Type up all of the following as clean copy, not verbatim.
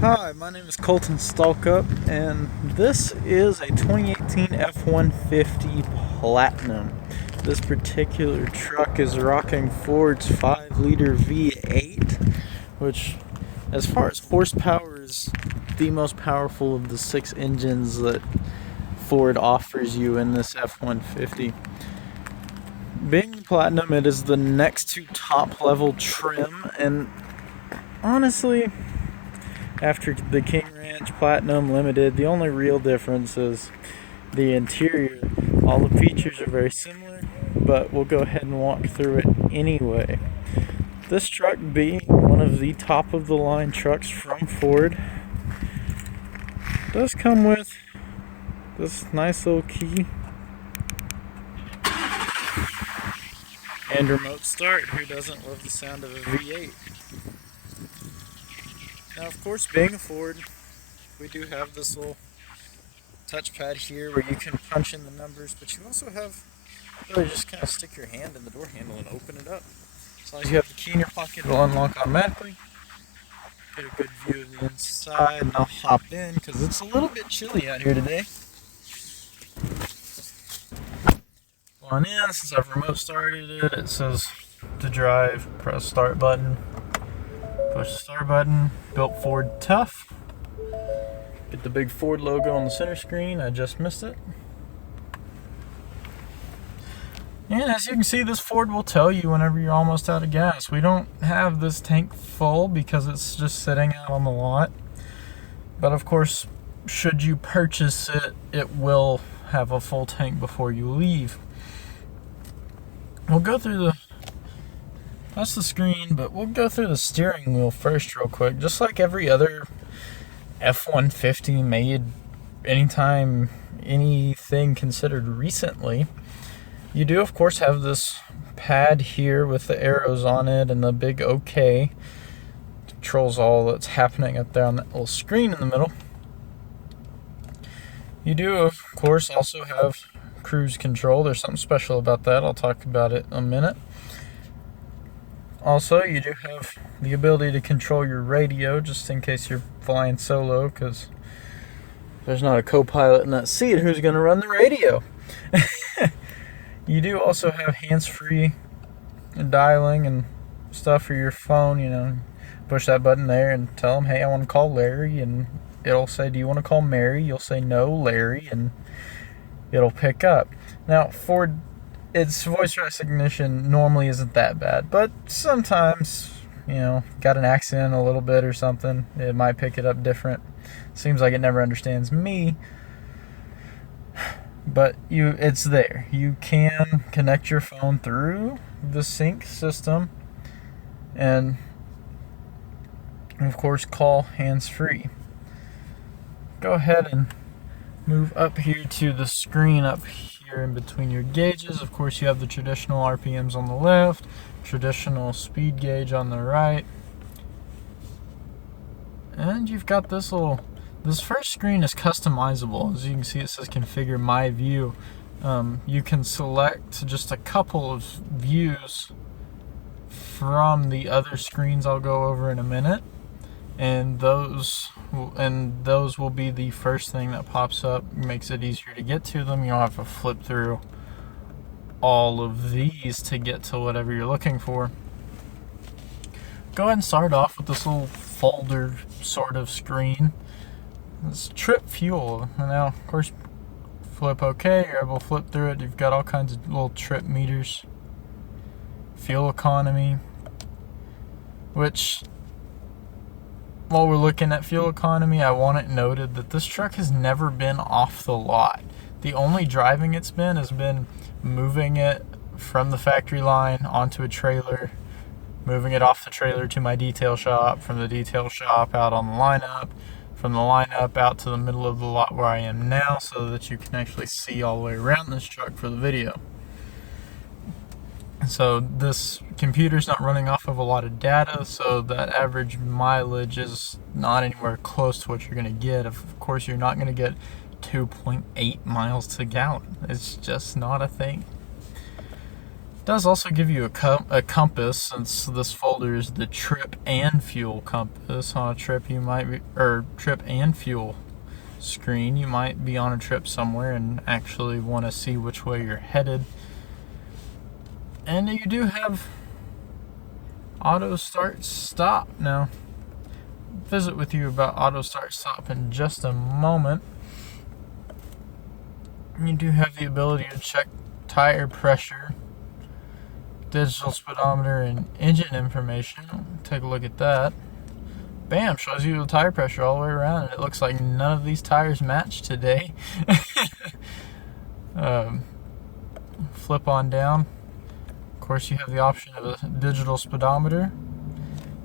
Hi, my name is Colton Stalkup, and this is a 2018 F-150 Platinum. This particular truck is rocking Ford's 5-liter V8, which, as far as horsepower, is the most powerful of the 6 engines that Ford offers you in this F-150. Being Platinum, it is the next to top-level trim, and honestly, after the King Ranch Platinum Limited, the only real difference is the interior. All the features are very similar, but we'll go ahead and walk through it anyway. This truck, being one of the top of the line trucks from Ford, does come with this nice little key and remote start. Who doesn't love the sound of a V8? Now, of course, being a Ford, we do have this little touchpad here where you can punch in the numbers, but you also have really just kind of stick your hand in the door handle and open it up. As long as you have the key in your pocket, it'll unlock automatically. Get a good view of the inside, and I'll hop in because it's a little bit chilly out here today. Go on in. Since I've remote started it, it says to drive, press start button, push the start button. Built Ford tough. Get the big Ford logo on the center screen. I just missed it. And as you can see, this Ford will tell you whenever you're almost out of gas. We don't have this tank full because it's just sitting out on the lot. But of course, should you purchase it, it will have a full tank before you leave. We'll go through that's the screen, but we'll go through the steering wheel first real quick. Just like every other F-150 made anytime anything considered recently, you do of course have this pad here with the arrows on it and the big OK. Controls all that's happening up there on that little screen in the middle. You do of course also have cruise control. There's something special about that. I'll talk about it in a minute. Also, you do have the ability to control your radio just in case you're flying solo, because there's not a co-pilot in that seat who's going to run the radio. You do also have hands-free dialing and stuff for your phone. You know, push that button there and tell them, hey, I want to call Larry, and it'll say, do you want to call Mary? You'll say no, Larry, and it'll pick up. Now, Ford, its voice recognition normally isn't that bad, but sometimes, you know, got an accent a little bit or something, it might pick it up different. Seems like it never understands me, but it's there. You can connect your phone through the sync system and of course call hands-free. Go ahead and move up here to the screen up here in between your gauges. Of course, you have the traditional RPMs on the left, traditional speed gauge on the right, and you've got this first screen is customizable. As you can see, it says configure my view. You can select just a couple of views from the other screens I'll go over in a minute, and those will be the first thing that pops up. Makes it easier to get to them. You don't have to flip through all of these to get to whatever you're looking for. Go ahead and start off with this little folder sort of screen. It's trip fuel. And now, of course, flip OK, you're able to flip through it. You've got all kinds of little trip meters. Fuel economy, which, while we're looking at fuel economy, I want it noted that this truck has never been off the lot. The only driving it's been has been moving it from the factory line onto a trailer, moving it off the trailer to my detail shop, from the detail shop out on the lineup, from the lineup out to the middle of the lot where I am now, so that you can actually see all the way around this truck for the video. So this computer's not running off of a lot of data, so that average mileage is not anywhere close to what you're going to get. Of course, you're not going to get 2.8 miles to gallon. It's just not a thing. does also give you a compass, since this folder is the trip and fuel compass. On a trip you might be, or trip and fuel screen, you might be on a trip somewhere and actually want to see which way you're headed. And you do have auto start stop. Now, visit with you about auto start stop in just a moment. You do have the ability to check tire pressure, digital speedometer, and engine information. Take a look at that. Bam, shows you the tire pressure all the way around, and it looks like none of these tires match today. Flip on down. Of course, you have the option of a digital speedometer,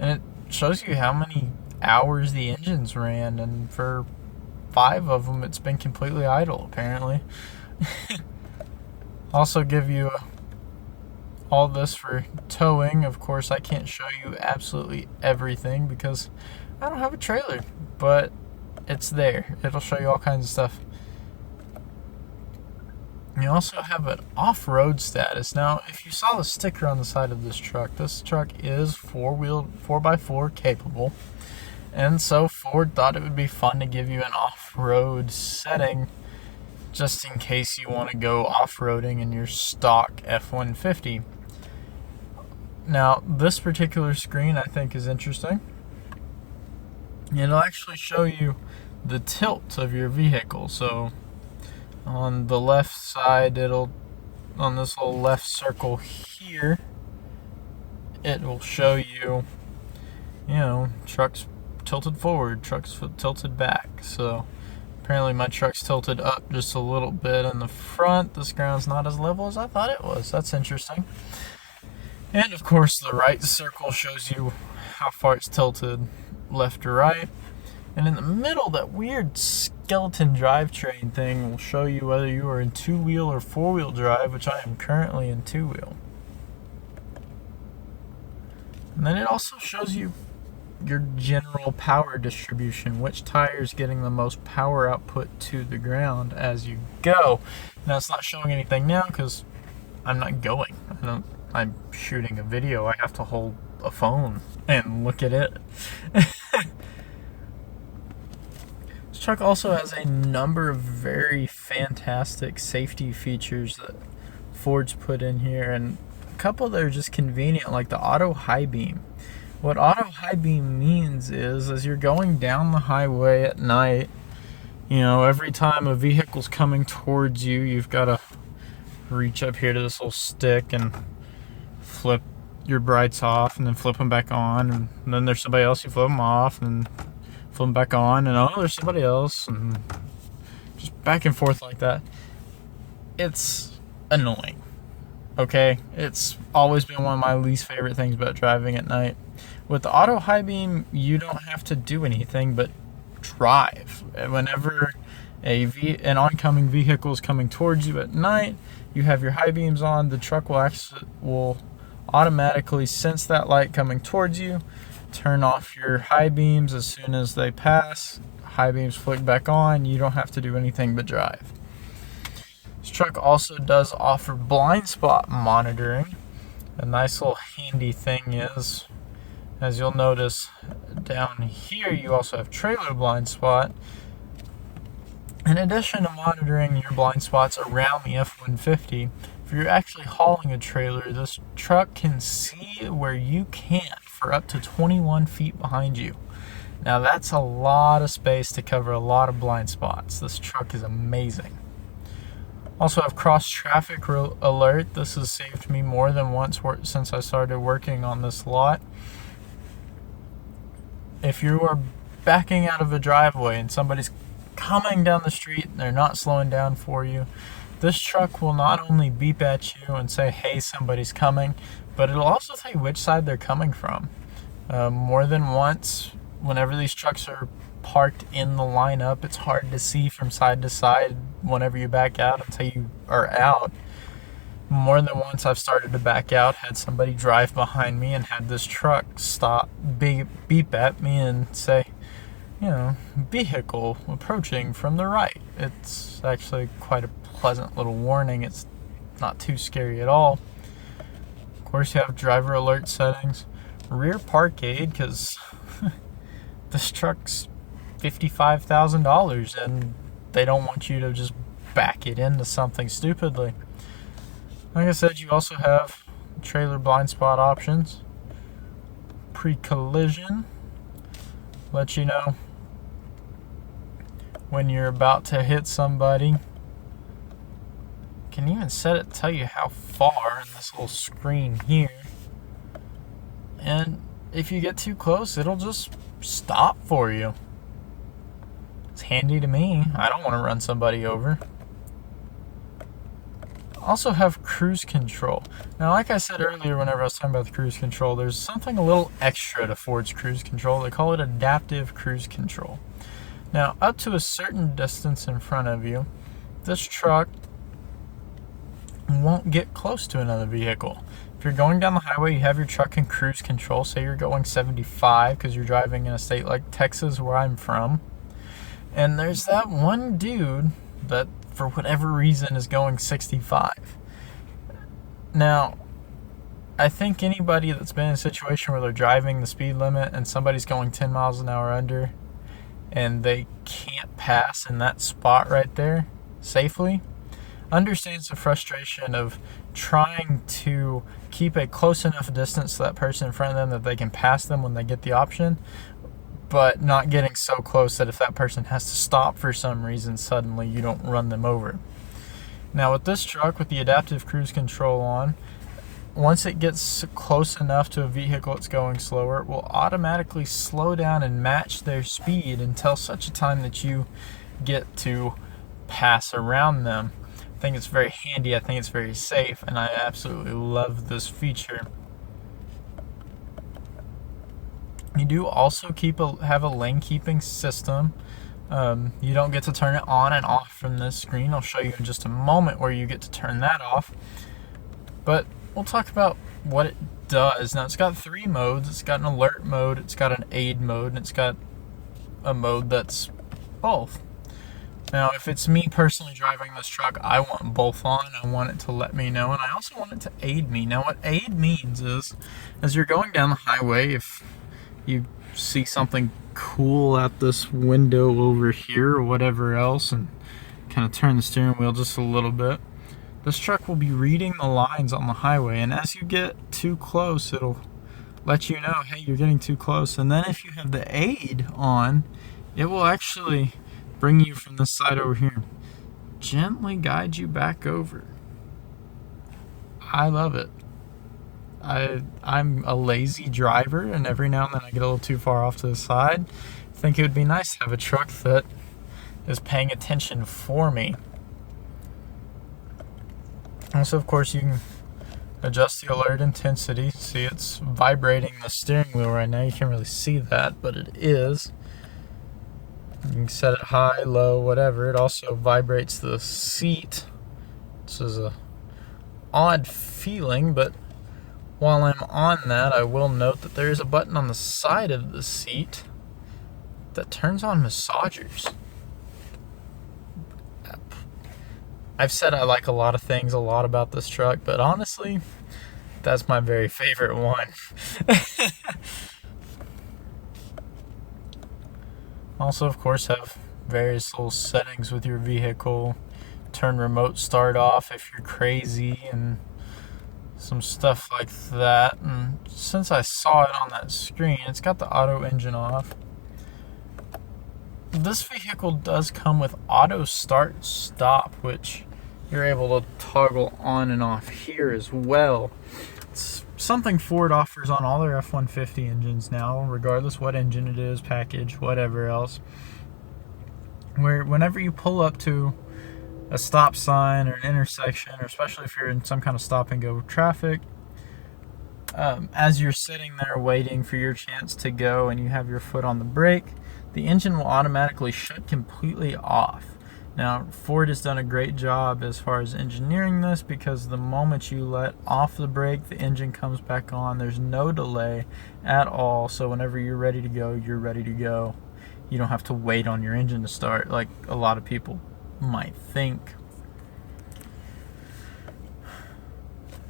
and it shows you how many hours the engines ran, and for 5 of them it's been completely idle apparently. Also give you all this for towing. Of course, I can't show you absolutely everything because I don't have a trailer, but it's there. It'll show you all kinds of stuff. You also have an off-road status. Now, if you saw the sticker on the side of this truck is 4x4 capable. And so Ford thought it would be fun to give you an off-road setting just in case you want to go off-roading in your stock F-150. Now, this particular screen I think is interesting. It'll actually show you the tilt of your vehicle. So on the left side, on this little left circle here, it will show you, trucks tilted forward, trucks tilted back. So apparently my truck's tilted up just a little bit in the front. This ground's not as level as I thought it was. That's interesting. And of course the right circle shows you how far it's tilted left to right. And in the middle, that weird skeleton drivetrain thing will show you whether you are in 2-wheel or 4-wheel drive, which I am currently in 2-wheel. And then it also shows you your general power distribution, which tire is getting the most power output to the ground as you go. Now, it's not showing anything now because I'm not going. I'm shooting a video. I have to hold a phone and look at it. This truck also has a number of very fantastic safety features that Ford's put in here, and a couple that are just convenient, like the auto high beam. What auto high beam means is, as you're going down the highway at night, every time a vehicle's coming towards you, you've got to reach up here to this little stick and flip your brights off, and then flip them back on, and then there's somebody else, you flip them off, and flip them back on, and there's somebody else, and just back and forth like that. It's annoying. Okay, it's always been one of my least favorite things about driving at night. With the auto high beam, you don't have to do anything but drive. Whenever an oncoming vehicle is coming towards you at night, you have your high beams on. The truck will automatically sense that light coming towards you, turn off your high beams as soon as they pass. High beams flick back on. You don't have to do anything but drive. This truck also does offer blind spot monitoring. A nice little handy thing is, as you'll notice down here, you also have trailer blind spot. In addition to monitoring your blind spots around the F-150, if you're actually hauling a trailer, this truck can see where you can't for up to 21 feet behind you. Now that's a lot of space to cover a lot of blind spots. This truck is amazing. Also have cross traffic alert. This has saved me more than once since I started working on this lot. If you are backing out of a driveway and somebody's coming down the street and they're not slowing down for you, this truck will not only beep at you and say, hey, somebody's coming, but it'll also tell you which side they're coming from. More than once, whenever these trucks are parked in the lineup, it's hard to see from side to side whenever you back out until you are out. More than once I've started to back out, had somebody drive behind me, and had this truck stop, beep at me and say, vehicle approaching from the right. It's actually quite a pleasant little warning. It's not too scary at all. Of course, you have driver alert settings, rear park aid, because this truck's $55,000 and they don't want you to just back it into something stupidly. Like I said, you also have trailer blind spot options, pre-collision, let you know when you're about to hit somebody. Can even set it to tell you how far in this little screen here. And if you get too close, it'll just stop for you. It's handy to me. I don't want to run somebody over. Also have cruise control. Now, like I said earlier whenever I was talking about the cruise control, there's something a little extra to Ford's cruise control. They call it adaptive cruise control. Now, up to a certain distance in front of you, this truck won't get close to another vehicle. If you're going down the highway, you have your truck in cruise control. Say you're going 75 because you're driving in a state like Texas, where I'm from. And there's that one dude that, for whatever reason, is going 65. Now, I think anybody that's been in a situation where they're driving the speed limit and somebody's going 10 miles an hour under and they can't pass in that spot right there safely understands the frustration of trying to keep a close enough distance to that person in front of them that they can pass them when they get the option, but not getting so close that if that person has to stop for some reason, suddenly you don't run them over. Now, with this truck, with the adaptive cruise control on, once it gets close enough to a vehicle that's going slower, it will automatically slow down and match their speed until such a time that you get to pass around them. I think it's very handy, I think it's very safe, and I absolutely love this feature. You do also have a lane keeping system. You don't get to turn it on and off from this screen. I'll show you in just a moment where you get to turn that off. But we'll talk about what it does. Now, it's got 3 modes. It's got an alert mode, it's got an aid mode, and it's got a mode that's both. Now, if it's me personally driving this truck, I want both on. I want it to let me know, and I also want it to aid me. Now, what aid means is, as you're going down the highway, if you see something cool at this window over here or whatever else, and kind of turn the steering wheel just a little bit, this truck will be reading the lines on the highway, and as you get too close, it'll let you know, hey, you're getting too close. And then if you have the aid on, it will actually bring you from this side over here, gently guide you back over. I love it. I'm a lazy driver, and every now and then I get a little too far off to the side. I think it would be nice to have a truck that is paying attention for me. Also, of course, you can adjust the alert intensity. See, it's vibrating the steering wheel right now. You can't really see that, but it is. You can set it high, low, whatever. It also vibrates the seat. This is a odd feeling, but while I'm on that, I will note that there is a button on the side of the seat that turns on massagers. I've said I like a lot of things a lot about this truck, but honestly, that's my very favorite one. Also, of course, have various little settings with your vehicle. Turn remote start off if you're crazy, and some stuff like that. And since I saw it on that screen, it's got the auto engine off. This vehicle does come with auto start stop, which you're able to toggle on and off here as well. It's something Ford offers on all their F-150 engines now, regardless what engine it is, package, whatever else. Where whenever you pull up to a stop sign or an intersection, or especially if you're in some kind of stop and go traffic, as you're sitting there waiting for your chance to go and you have your foot on the brake, the engine will automatically shut completely off. Now, Ford has done a great job as far as engineering this, because the moment you let off the brake, the engine comes back on. There's no delay at all, so whenever you're ready to go, you're ready to go. You don't have to wait on your engine to start like a lot of people might think.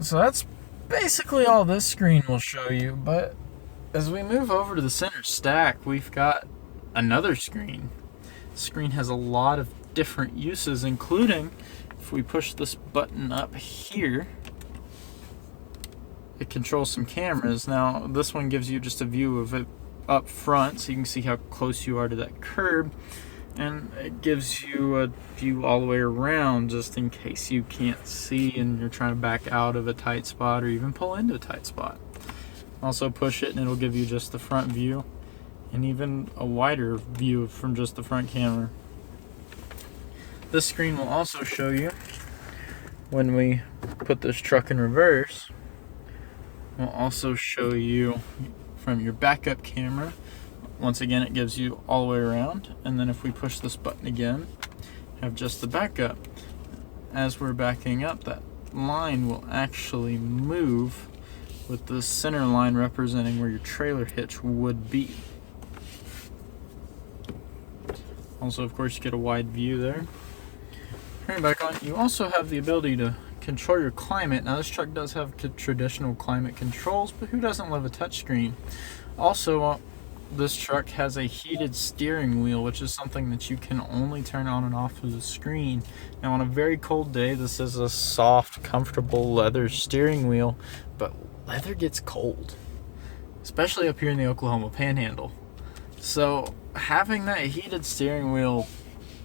So that's basically all this screen will show you, but as we move over to the center stack, we've got another screen. The screen has a lot of different uses, including if we push this button up here, it controls some cameras. Now this one gives you just a view of it up front, so you can see how close you are to that curb, and it gives you a view all the way around just in case you can't see and you're trying to back out of a tight spot or even pull into a tight spot. Also push it and it'll give you just the front view and even a wider view from just the front camera. This screen will also show you when we put this truck in reverse. We'll also show you from your backup camera. Once again, it gives you all the way around, and then if we push this button again, have just the backup. As we're backing up, that line will actually move with the center line representing where your trailer hitch would be. Also, of course, you get a wide view there. Turning back on, you also have the ability to control your climate. Now this truck does have traditional climate controls, but who doesn't love a touchscreen? Also, this truck has a heated steering wheel, which is something that you can only turn on and off of the screen. Now on a very cold day, this is a soft, comfortable leather steering wheel, but leather gets cold, especially up here in the Oklahoma Panhandle. So having that heated steering wheel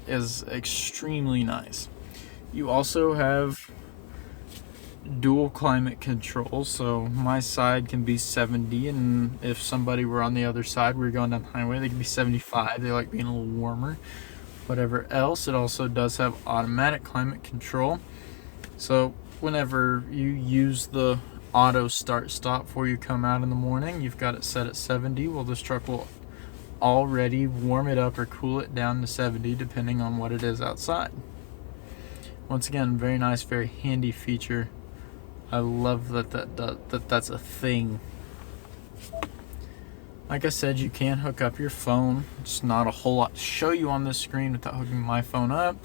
is extremely nice. You also have dual climate control, so my side can be 70, and if somebody were on the other side, we were going down the highway, they could be 75. They like being a little warmer. Whatever else, it also does have automatic climate control, so whenever you use the auto start stop before you come out in the morning, you've got it set at 70. Well, this truck will already warm it up or cool it down to 70 depending on what it is outside. Once again, very nice, very handy feature. I love that's a thing. Like I said, you can hook up your phone. It's not a whole lot to show you on this screen without hooking my phone up.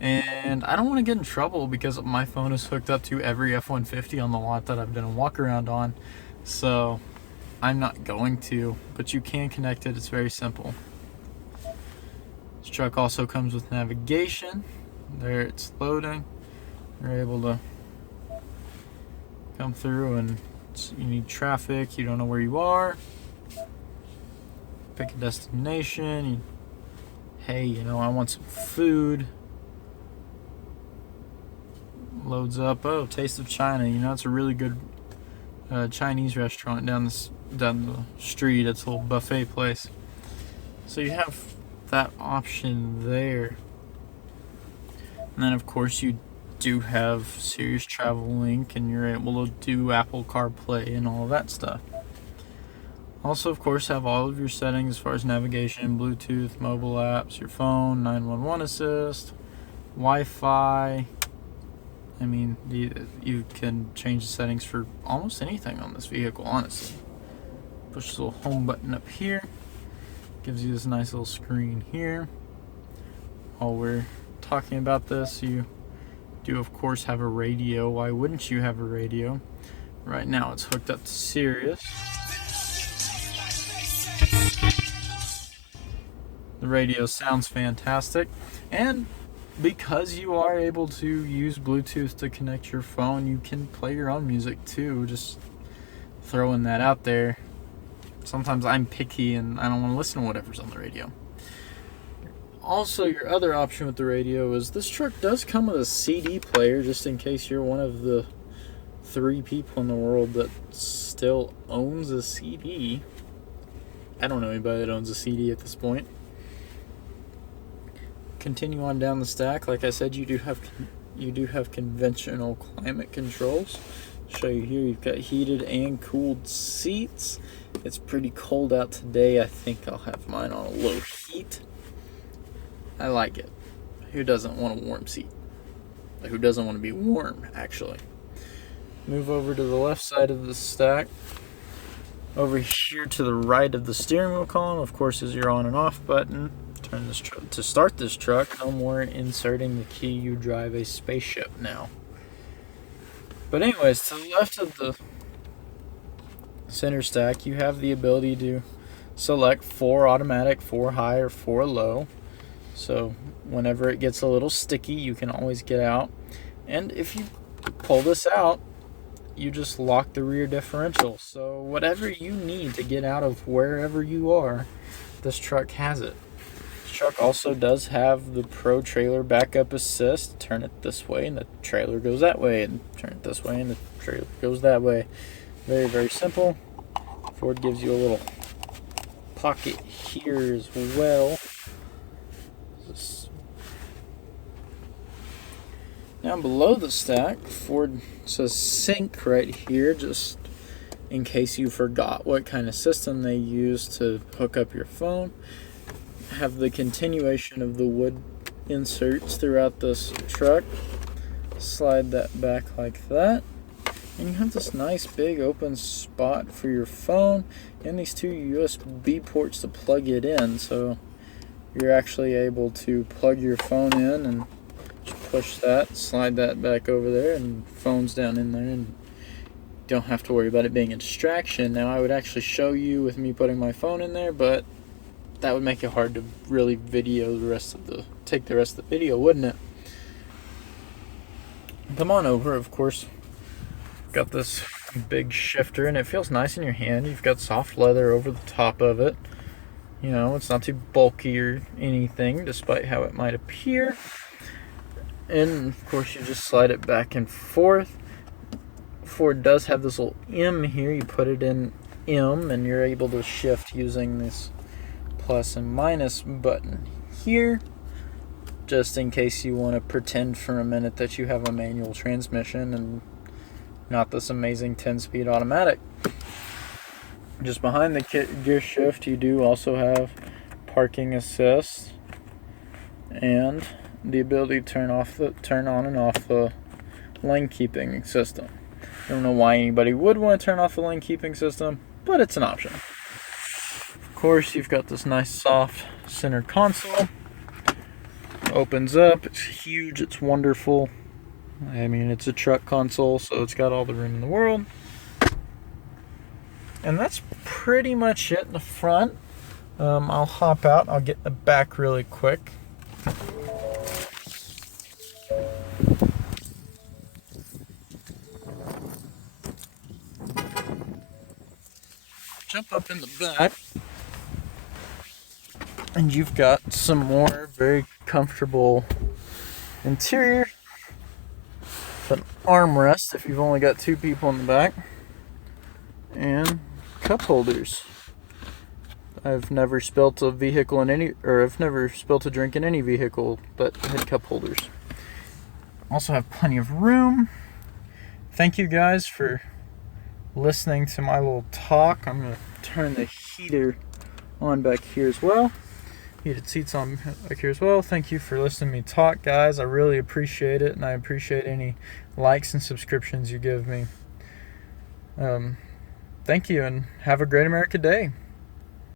And I don't want to get in trouble because my phone is hooked up to every F-150 on the lot that I've done a walk around on. So I'm not going to, but you can connect it. It's very simple. This truck also comes with navigation. There it's loading. You're able to come through, and you need traffic, you don't know where you are, pick a destination, hey, you know, I want some food, loads up, oh, Taste of China, you know, it's a really good Chinese restaurant down the street. It's a little buffet place, so you have that option there. And then of course you do have Sirius Travel Link, and you're able to do Apple CarPlay and all of that stuff. Also, of course, have all of your settings as far as navigation, Bluetooth, mobile apps, your phone, 911 assist, Wi-Fi. I mean, you can change the settings for almost anything on this vehicle, honestly. Push this little home button up here. Gives you this nice little screen here. While we're talking about this, you do of course have a radio. Why wouldn't you have a radio? Right now it's hooked up to Sirius. The radio sounds fantastic, and because you are able to use Bluetooth to connect your phone, you can play your own music too. Just throwing that out there. Sometimes I'm picky and I don't want to listen to whatever's on the radio. Also, your other option with the radio is this truck does come with a CD player, just in case you're one of the 3 people in the world that still owns a CD. I don't know anybody that owns a CD at this point. Continue on down the stack. Like I said, you do have conventional climate controls. Show you here, you've got heated and cooled seats. It's pretty cold out today. I think I'll have mine on a low heat. I like it. Who doesn't want a warm seat? Who doesn't want to be warm, actually? Move over to the left side of the stack. Over here to the right of the steering wheel column, of course, is your on and off button. Turn this to start this truck. No more inserting the key. You drive a spaceship now. But anyways, to the left of the center stack, you have the ability to select 4 automatic, 4 high, or 4 low. So whenever it gets a little sticky, you can always get out. And if you pull this out, you just lock the rear differential. So whatever you need to get out of wherever you are, this truck has it. This truck also does have the Pro Trailer Backup Assist. Turn it this way and the trailer goes that way, and turn it this way and the trailer goes that way. Very, very simple. Ford gives you a little pocket here as well. Down below the stack, Ford says sync right here, just in case you forgot what kind of system they use to hook up your phone. Have the continuation of the wood inserts throughout this truck. Slide that back like that. And you have this nice big open spot for your phone and these 2 USB ports to plug it in. So you're actually able to plug your phone in and just push that, slide that back over there, and phone's down in there, and don't have to worry about it being a distraction. Now, I would actually show you with me putting my phone in there, but that would make it hard to really take the rest of the video, wouldn't it? Come on over, of course. Got this big shifter, and it feels nice in your hand. You've got soft leather over the top of it. You know, it's not too bulky or anything, despite how it might appear. And of course, you just slide it back and forth. Ford does have this little M here. You put it in M, and you're able to shift using this plus and minus button here, just in case you want to pretend for a minute that you have a manual transmission and not this amazing 10-speed automatic. Just behind the gear shift, you do also have parking assist and the ability to turn on and off the lane keeping system. I don't know why anybody would want to turn off the lane keeping system, but it's an option. Of course, you've got this nice soft center console. Opens up, it's huge, it's wonderful. I mean, it's a truck console, so it's got all the room in the world. And that's pretty much it in the front. I'll hop out, I'll get in the back really quick. Jump up in the back, and you've got some more very comfortable interior. An armrest if you've only got 2 people in the back, and cup holders. I've never spilt a vehicle in any, or I've never spilt a drink in any vehicle that had cup holders. Also have plenty of room. Thank you guys for listening to my little talk. I'm going to turn the heater on back here as well. Heated seats on back here as well. Thank you for listening to me talk, guys. I really appreciate it, and I appreciate any likes and subscriptions you give me. Thank you, and have a great America Day.